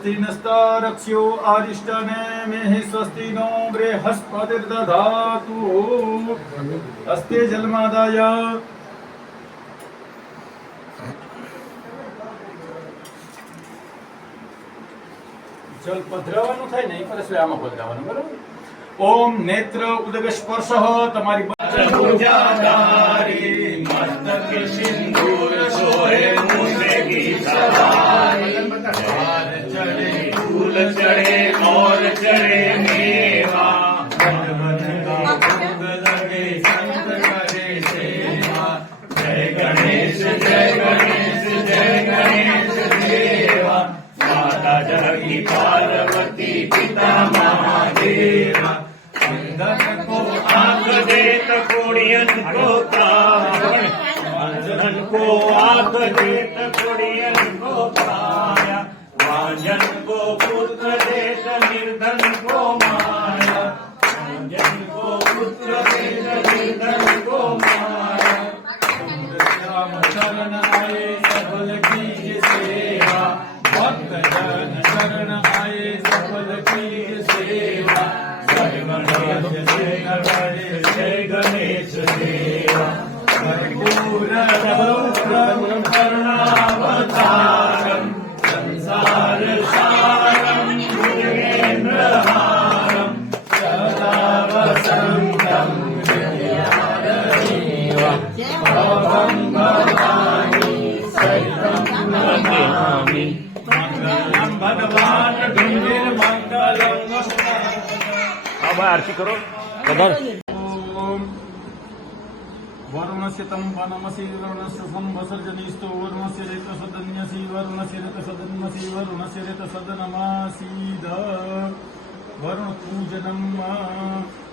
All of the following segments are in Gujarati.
स्वस्ति नस्तारक्ष्यो आरिष्टनेमिः स्वस्ति नो बृहस्पतिर्दधातु अस्ते जलमादाय जल पधरावानुं थाय ने परस्पर आमां पधरावानुं बरोबर। ओम नेत्र उदक स्पर्श तमारी पूजाधारी मस्तक सिंदूर सोहे मुझे की सवारी हार चढ़े फूल चढ़े और चढ़े मेवा भगवन का भोग लगे संत करे सेवा जय गणेश जय गणेश जय गणेश देवा माता जगती पार्वती पिता महादेवा अंधन को आंख देत कोड़ियन को काया अंधन को आंख देत कोड़ियन को काया वाजन को पुत्र देत निर्धन को माया वाजन को पुत्र देत निर्धन को माया राम शरण आए सबल की सेवा भक्त जन शरण आए सबल की सेवा जय गणेश देवा कर्पूरगौरं करुणावतारं संसार सारं भुजगेन्द्रहारं सदा वसन्तं भवं भवानी सहितं नमामि मंगलम भगवान मंगलम अब आरती करो कदर वरुणस्य तं वनमसि वरुणस्य संवसर्जनीस्तो वरुणस्य ऋतसदन्यसि वरुणस्य ऋतसदन्यसि वरुणस्य ऋतसदनमासीद वरुण पूजनम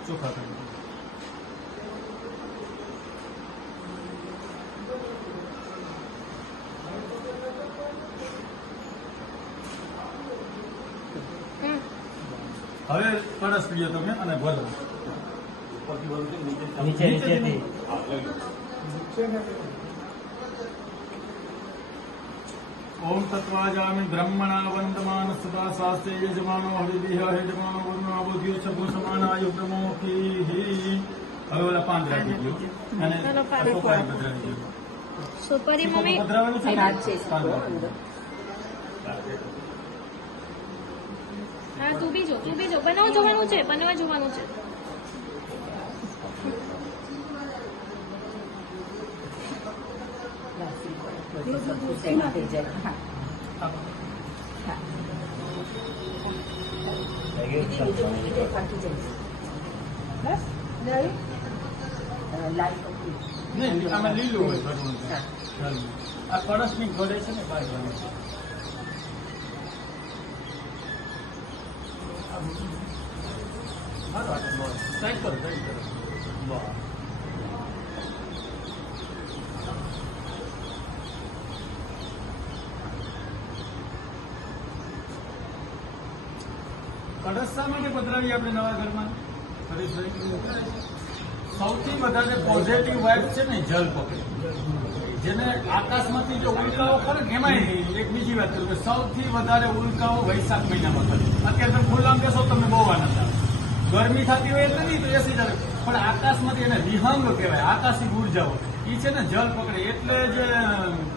चोखा करें। હવે કળશ પીએ તમે અને ભરો નીચે નીચેથી ओम तत्वाजामि ब्रह्मणा वंदमान सदा शास्त्रे यजमानो हरिभिः यजमानो वर्णावधियो सभो समानायु ब्रह्मोखीः। હવે ઓલા પાંદ રાખી દો અને સોપારી પધરાવી દો। સોપારી મમ્મી પધરાવવાનું છે હા તું બી જો બનાવવા જવાનું છે બનવા જવાનું છે। નહીં આમાં લીલું હોય ભરવું આ કળશની ઘોડે છે ને બહાર સાઈડ કરો કળશ શા માટે પધરાવી આપણે નવા ઘરમાં સૌથી વધારે પોઝિટિવ વાઇબ છે ને જલ પકડે જેને આકાશમાંથી જો ઉલ્કાઓ ખરે ને એમાં એક બીજી વાત કરું કે સૌથી વધારે ઉલ્કાઓ વૈશાખ મહિનામાં કરે। અત્યારે તમે ખુલ્લામાં બેસો તમને બહુ આનંદ આવે ગરમી થતી હોય એટલે નહીં તો એસી જાય પણ આકાશમાંથી એને વિહંગ કહેવાય આકાશી ઉર્જાઓ એ છે ને જલ પકડે એટલે જે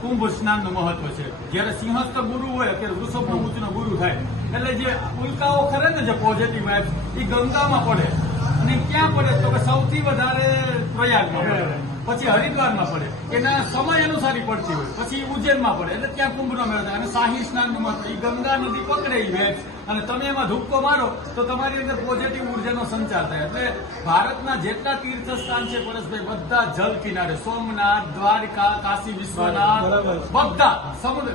કુંભ સ્નાનનું મહત્વ છે। જયારે સિંહસ્થ ગુરુ હોય ત્યારે વૃષભ ગુરુ થાય એટલે જે ઉલ્કાઓ ખરે ને જે પોઝિટિવ વાઇબ એ ગંગામાં પડે અને ક્યાં પડે તો કે સૌથી વધારે પ્રયાગમાં પડે પછી હરિદ્વારમાં પડે એના સમય અનુસારી પડતી હોય પછી ઉજ્જૈનમાં પડે એટલે ત્યાં કુંભનો મેળો થાય અને શાહી સ્નાનનું મહત્વ એ ગંગા નદી પકડે એ વેચ અને તમે એમાં ધુક્કો મારો તો તમારી અંદર પોઝિટિવ ઉર્જાનો સંચાર થાય। એટલે ભારતના જેટલા તીર્થસ્થાન છે પરેશભાઈ બધા જલ કિનારે સોમનાથ દ્વારકા કાશી વિશ્વનાથ બધા સમુદ્ર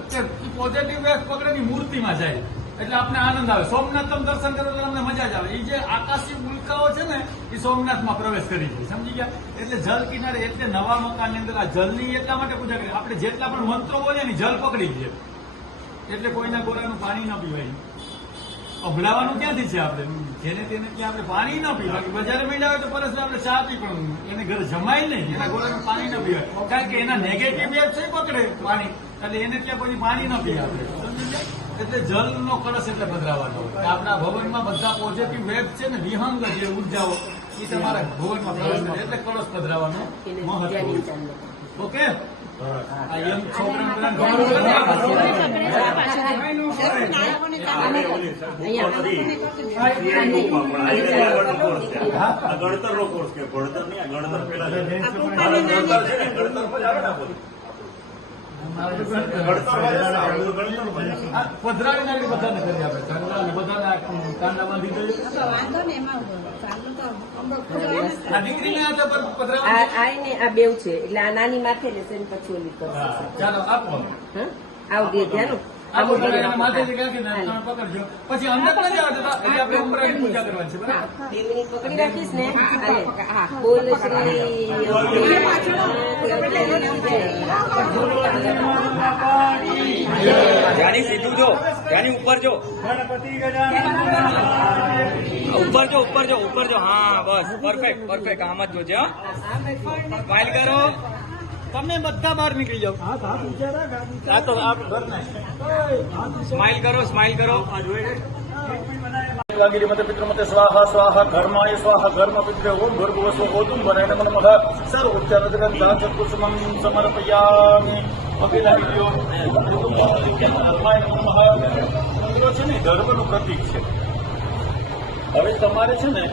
પોઝિટિવ વેવ પકડેની મૂર્તિમાં જાય એટલે આપણે આનંદ આવે। સોમનાથ તમે દર્શન કરો એટલે અમને મજા જ આવે। એ જે આકાશી ઉલ્કાઓ છે ને એ સોમનાથમાં પ્રવેશ કરી જાય સમજી ગયા। એટલે જલ કિનારે એટલે નવા મકાનની અંદર આ જલની એટલા માટે પૂજા કરી આપણે જેટલા પણ મંત્રો બોલીએ ને જલ પકડી દઈએ એટલે કોઈના ગોરાનું પાણી ન પીવાય અભડાવાનું ક્યાંથી છે આપણે જેને તેને ત્યાં આપણે પાણી ન પીવા બાકી બજારે મળ્યા હોય તો પરસ આપણે ચા પી પણ એને ઘરે જમાય નહીં એના ગોરાનું પાણી ન પીવાય કારણ કે એના નેગેટિવ વેવ છે પકડે પાણી એટલે એને ત્યાં કોઈ પાણી ન પીવા આપણે સમજી ગયા। એટલે જલનો કળશ એટલે પધરાવાનો હોય. આપણા ભવનમાં બધા પોઝિટિવ વેબ છે ને, વિહંગ જે ઉર્જાઓ એ તમારા ભવનમાં પ્રવેશ કરે એટલે કળશ પધરાવાનો મહત્વ હોય. ઓકે, આ યંગ છોકરાને ગણતર નો કોર્સ કે ભણતર નહીં, આ ગણતર પેલા પધરાવીને બધાને કરી આપે. બધાને કાંડા બાંધી દઈએ. આ દીકરીને હાથે પર પધરાવી આ બેવ છે એટલે આ નાની માથે લેશે ને પછી ઓલી કરશે. ચાલો આપો. આવું દે ધ્યાન આપો એના માથેથી ક્યાંથી તમે પકડજો. પછી અંદર નથી આવતા એટલે આપણે ઉમરાની પૂજા કરવાની છે, બરાબર? 2 મિનિટ પકડી રાખીશ ને. હા, બોલ શ્રી જ્યાંની સીધું જો, જ્યાંની ઉપર જો, ઉપર જો. હા બસ, પરફેક્ટ પરફેક્ટ. આમ જ જોજે. હા, સ્માઈલ કરો. તમે બધા બહાર નીકળી જાઓ. હા તો આપ સ્માઈલ કરો, સ્માઈલ કરો. આ જોઈ વાગીરી મતે પિતૃ મતે સ્વાહા સ્વાહા ઘર્માય સ્વાહા ઘર્મ પિતૃ ઓમ ભર્ગવસો ઓતુમ વરેણ મન મહ સર્વ ઉચ્ચારદન દાન કુસુમં સમર્પયામિ. અભિલાષિયો ઘર્માય નમઃ છે ને, ધર્મનું પ્રતીક છે. હવે તમારે છે ને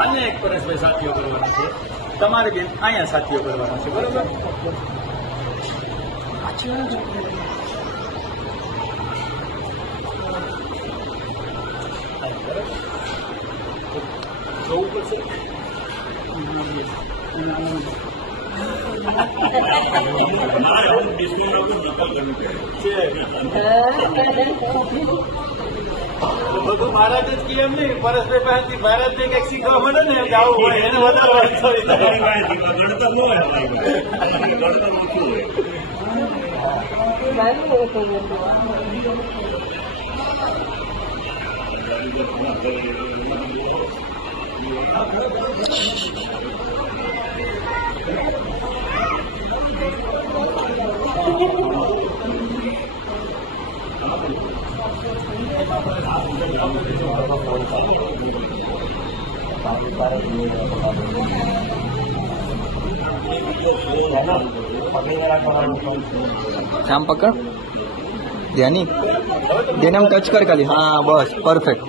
અહીંયા એક પરેશભાઈ સાથીઓ કરવાના છે, તમારે બેન અહીંયા સાથીઓ કરવાના છે, બરોબર? જોવું પડશે. બધું મહારાજ જ કહે એમ નહીં, પરેશભાઈ પાસેથી મહારાજને કંઈક શીખવા મળે ને એટલે આવું હોય એને વધારે વાત થઈ જાય. ગણતર ન હોય, ગણતર ઓછું હોય. આમ પકડ, ધ્યાની તેને આમ ટચ કર ખાલી. હા બસ, પરફેક્ટ.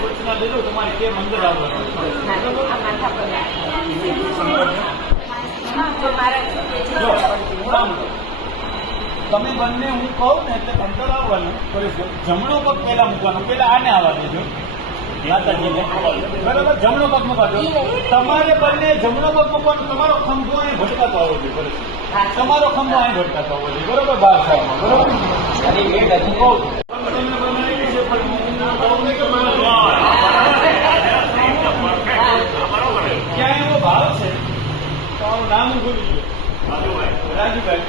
સૂચના દેજો તમારે કેમ અંદર આવવાનું. તમે બંને હું કહું ને એટલે અંદર આવવાનું. જમણો પગ પહેલા મૂકવાનો, પહેલા આને આવવા દેજો માતાજીને, બરાબર? જમણો પગ મૂકવાનો. તમારે બંને જમણો પગ મૂકવાનો. તમારો ખંભો અહીં ભટકાતો આવવો જોઈએ, તમારો ખંભો અહીં ભટકાતો આવવો જોઈએ, બરોબર? બાર સાઈડમાં, બરોબર? હું કહું ક્યાં એવો ભાવ છે તો આનું નામ ભૂલી ગયો, રાજુભાઈ,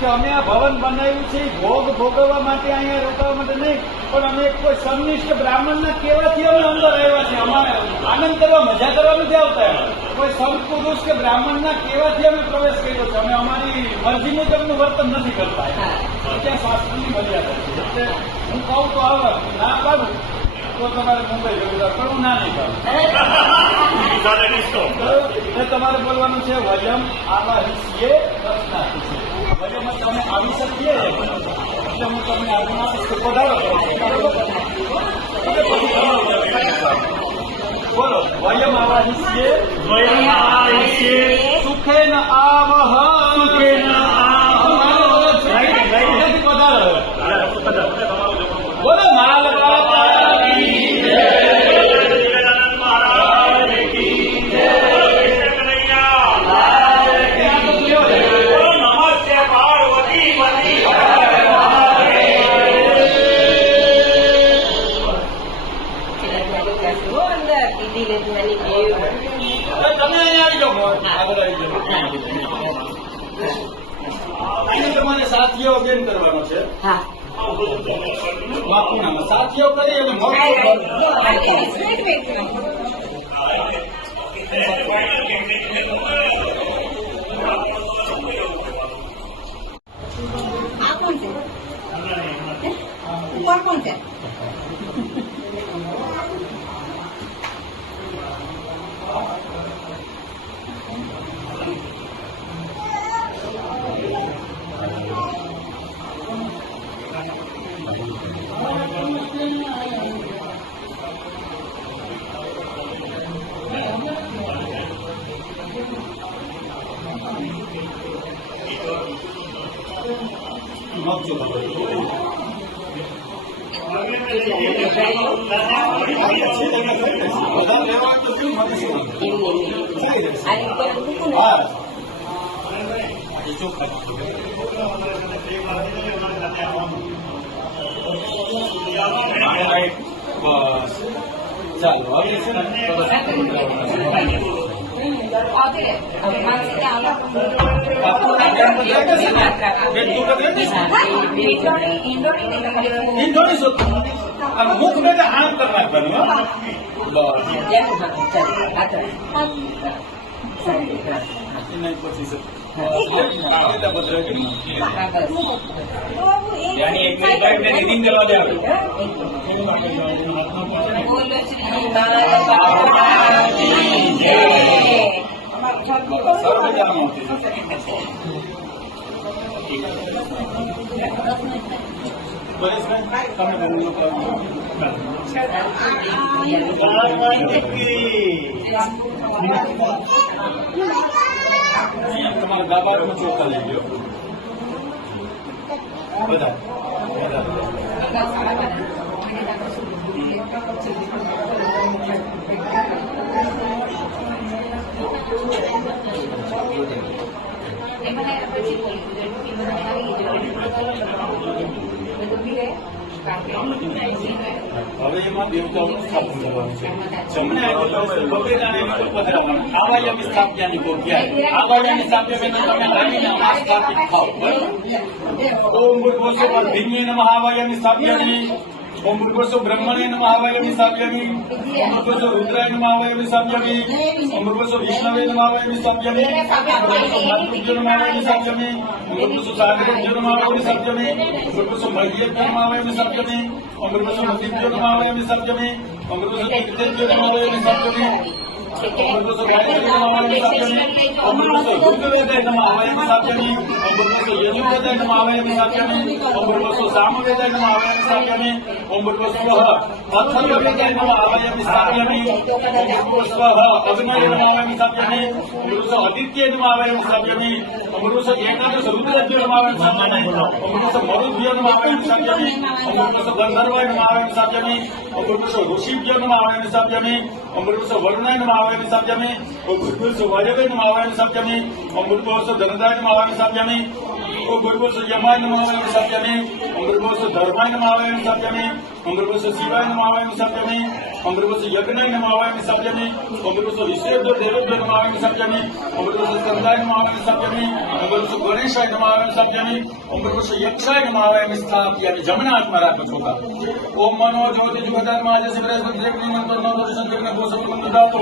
કે અમે આ ભવન બનાવ્યું છે ભોગ ભોગવવા માટે, અહીંયા રોકાવા માટે નહીં, પણ અમે કોઈ સમનિષ્ઠ બ્રાહ્મણના કહેવાથી અમે અંદર આવ્યા છીએ. અમારે આનંદ કરવા, મજા કરવા નથી આવતા. કોઈ સંત પુરુષ કે બ્રાહ્મણના કહેવાથી અમે પ્રવેશ કર્યો છે. અમે અમારી મરજી મુજબનું વર્તન નથી કરતા. ત્યાં શાસ્ત્રની મર્યાદા છે. એટલે હું કહું તો આવે, ના પાડું તો તમારે મુંબઈ જવું, પણ હું ના નહીં પાડું. તમારે બોલવાનું છે વયમ આવા હિસ્યે રચના. વયમાં તમે આવી શકીએ એટલે હું તમને આગળમાં પધારો બોલો. વયમ આવા હિસ્યે સુખે ન આવહ પધારો. બોલો માલ તમે અહીંયા આવી જાઓ, આગળ આવી જાઓ. તમારે સાથીઓ બેન કરવાનો છે. હા, બાપુનામાં સાથીઓ કરી અને બસ ચાલો હવે છે ને મુખ ને આમ કરવા यानी 1 मिनट बाद मैं रीडिंग करवा दे તમારા ગાબામાં ચોખા લઈ ગયો બધા હવે એમાં દેવતાઓનું સ્થાપન કરવાનું છે જમણે આવાયામી સ્થાપ્યાની ગોગ્યા આવાયામી સ્થાપ્ય તમે આવીને આ સ્થાપિત થાવ ઓમ ભૂર્ભુવસ્સુ વર્ધિન્યે નમઃ આવાયામી સ્થાપ્યાની ઓમ ભૂર્ભુવસ્સુ બ્રહ્મણે નમઃ આવાયામી સ્થાપ્યાની ઓમ ભૂર્ભુવસ્સુ રુદ્રાય નમઃ આવાયામી સ્થાપ્યાની ઓમ ભૂર્ભુવસ્સુ વિષ્ણવે નમઃ આવાયામી સ્થાપ્યાની ઓમ ભૂર્ભુવસ્સુ માતૃભ્યો નમઃ આવાયામી સ્થાપ્યાની ઓમ ભૂર્ભુવસ્su સાગરેભ્યો નમઃ આવાયામી સ્થાપ્યાની ઓમ ભૂર્ભુવસ્su મહ્યેભ્યો નમઃ આવાયામી સ્થાપ્યાની ઓમ ભૂર્ભુવસ્su નદીભ્યો નમઃ આવાયામી સ્થાપ્યામી ઓમ ભૂર્ભુવસ્su તીર્થેભ્યો નમઃ આવાયામી સ્થાપ્યામી ઓમ ભૂર્ભુવસ્su ગાયત્રી નમઃ આવાયામી સ્થાપ્યામી ઓમ ભૂર્ભુવસ્su ઋગ્વેદાય નમઃ આવાયામી સ્થાપ્યામી ઓમ ભૂર્ભુવસ્su યજુર્વેદાય નમઃ આવાયામી સ્થાપ્યામી ઓમ ભૂર્ભુવસ્su સામવેદાય નમઃ આવાયામી સ્થાપ્યામી ઓમ ભૂર્ભુવસ્સુ અથર્વવેદાય નમઃ આવાયામી સ્થાપ્યામી ઓમ ભૂર્ભુવસ્સુ અગ્નये નમઃ આવાયામી સ્થાપ્યામી ઓમ ભૂર્ભુવસ્સુ આદિત્યાય નમઃ આવાયામી સ્થાપ્યામી ઓમ ભૂર્ભુવસ્સુ એકાદશ રુદ્રભ્યો નમઃ આવાયામી સ્થાપ્યામી ઓમ ભૂર્ભુવસ્સુ મરુભ્યો નમઃ આવાયામી સ્થાપ્યામી ઓમ ભૂર્ભુવસ્સુ ગંધર્વાય નમઃ આવાયામી સ્થાપ્યામી ઓમ ભૂર્ભુવસ્સુ ઋષિભ્યો નમઃ આવાયામી સ્થાપ્યામી ઓમ ભૂર્ભુવસ્સુ વરુણાય નમઃ આવાયામી સ્થાપ્યામી ઓમ ભૂર્ભુવસ્સુ વાયવે નમઃ આવાયામી સ્થાપ્યામી ઓમ ભૂર્ભુવસ્સુ ધનદાય નમઃ આવાયામી સ્થાપ્યામી ઓમ ભૂર્ભુવસ્સુ યમાય નમઃ આવાયામી સ્થાપ્યામી ઓમ ભૂર્ભુવસ્સુ ધર્માય નમઃ આવાયામી સ્થાપ્યામી ઓમ ભૂર્ભુવસ્સુ શિવાય નમઃ આવાયામી સ્થાપ્યામી ઓમ ભૂર્ભુવસ્સુ યજ્ઞાય નમઃ આવાયામી સ્થાપ્યામી ઓમ ભૂર્ભુવસ્સુ વિશ્વેભ્યો દેવેભ્યો નમઃ આવાયામી સ્થાપ્યામી ઓમ ભૂર્ભુવસ્સુ સ્કંદાય નમઃ આવાયામી સ્થાપ્યામી ઓમ ભૂર્ભુવસ્સુ ગણેશાય નમઃ આવાયામી સ્થાપ્યામી ઓમ ભૂર્ભુવસ્સુ યક્ષાય નમઃ આવાયામી સ્થાપ્યામી જમણા હાથમાં રાખો ચોખા ઓમ મનો જ્યોતિ જુગધર્માજ શિવરાજ્ઞિ મંત્રો સંકલ્પના ગોસવ મંત્રાતો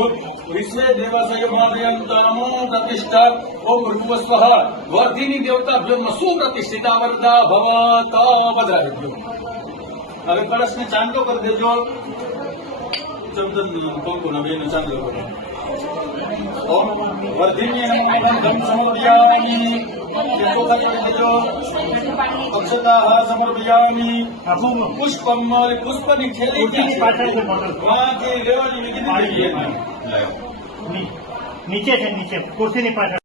વિશ્વે દેવસય મહાયંતમો પ્રતિષ્ઠા ઓમ ભૂર્ભુવસ્વઃ વર્ધિની દેવતાભ્યો સુપ્રતિષ્ઠિતા વરદા ભવત પધરાવ્યો હવે કળશને ચાંદલો કરી દેજો ચંદન કંકુ નવીન ચાંદલો કરો ઓમ વર્ધિની નમઃ ધમ સમર્પયામિ ચોખા કરી દેજો અક્ષતાઃ સમર્પયામિ પુષ્પમ પુષ્પની થેલી ક્યાંથી લેવાની મેં કીધી નીચે છે નીચે ખુરશીની પાછળ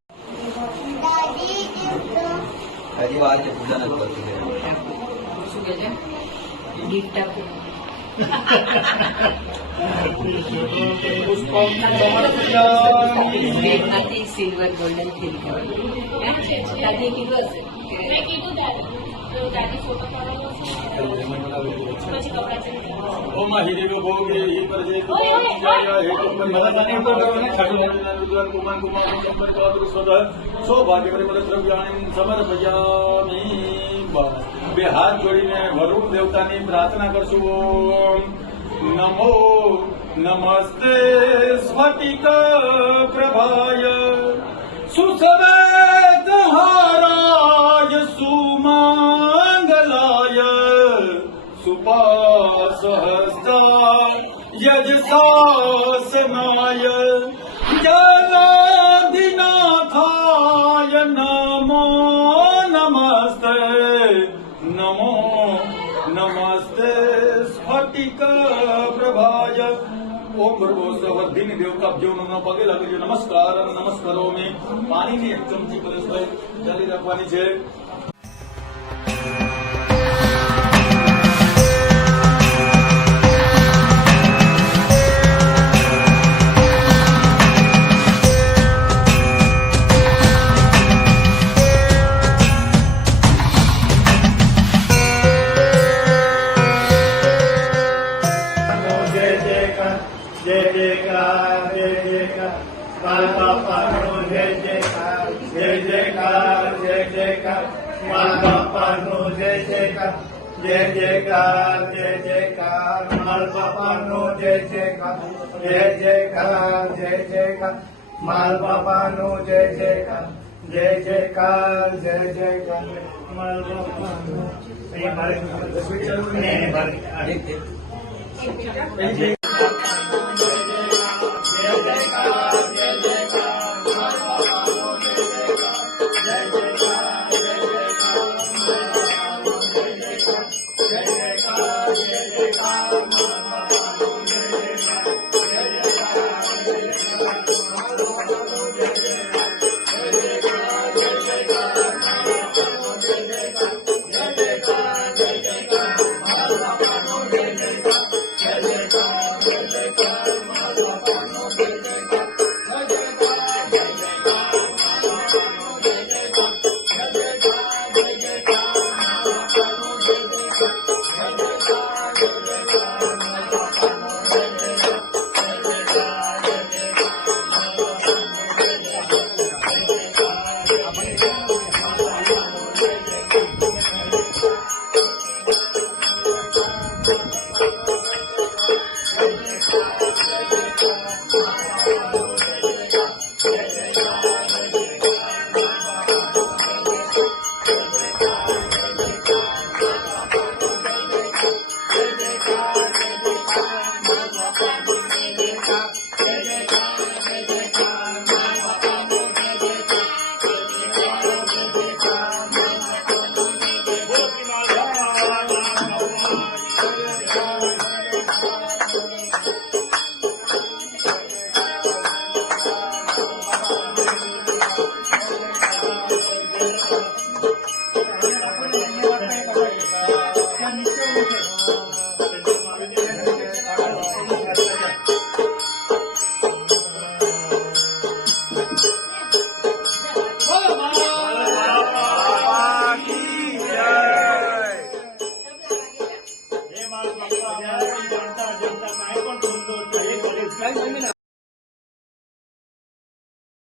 હજી વાર છે પૂજા નથી કરતી શું કે છે ગિફ્ટ આપો પુષ્પમ સમર્પયામિ બેગમાંથી સિલ્વર ગોલ્ડન ફીલ કરવાનું દાદીએ કીધું હશે મેં કીધું દાદી ફોટો પાડવાનો છે પછી કપડા ચેન્જ ઓમ હિરેવ ભોગે હિ પરજે તો ઓય, ઓય, જય હે તો મદદાની તો ને ખાડું કુમાર કુમાર કુમાર સ્વદ સૌભાગ્ય પરિમલ દ્રવ્યાણી સમર્પયામિ બસ બે હાથ જોડીને વરુણ દેવતાની પ્રાર્થના કરશું ઓમ નમો નમસ્તે સ્ફટિક પ્રભાય સુસવેદ હારાય સુમાંગલાય સુપાસહસ્તા યજસાસનાય જલાધિનાથાય નમો નમસ્તે નમો નમસ્તે સ્ફટિક પ્રભાય ઓમ ભૂર્ભુવસ્સુ વર્ધિની દેવતાભ્યો પગે લાગી નમસ્કાર નમસ્કારો મેં પાણીની એક ચમચી કલશ ચાલી રાખવાની છે મારા બાપાનો જય જયકાર જય જયકાર જય જયકાર મારા બાપાનો જય જયકાર જય જયકાર જય જયકાર મારા બાપાનો જય જયકાર જય જયકાર જય જયકાર મારા બાપાનો અહીંયા મારે એક, એક. જય જયકાર જય